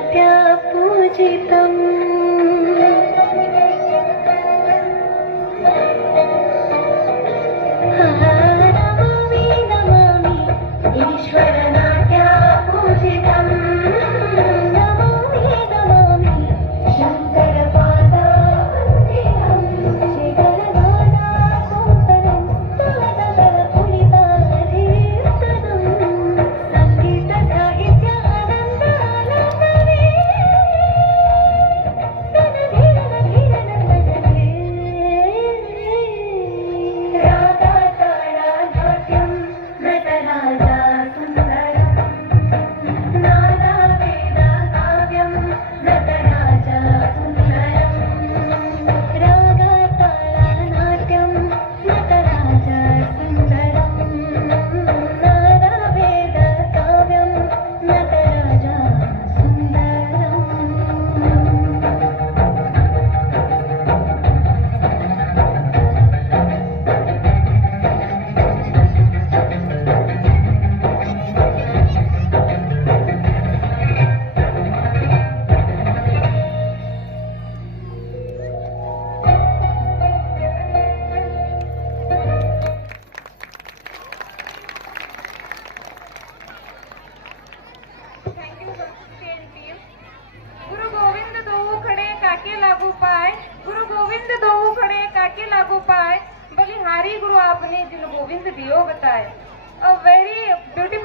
पूजितम् नमामि नमामि ईश्वरनाट्या पूजितम् नमामि नमामि शङ्करपादावन्दितम् शिखरगानासोत्तरं तवदगरपुलिताधीर्तनम् सङ्गीतसाहित्यानन्दालङ्करे रागाताळनाट्यं नटराजा सुन्दरम् नादावेदकाव्यं नटराजा सुन्दरम् रागाताळनाट्यं नटराजा सुन्दरम् नादावेदकाव्यं नटराजा सुन्दरम् थैंक यू टीम। गुरु गोविंद दोऊ खड़े काके लागू पाए, गुरु गोविंद दोऊ खड़े काके लागू पाए, बलिहारी गुरु आपने जिन गोविंद दियो बताए। A very beautiful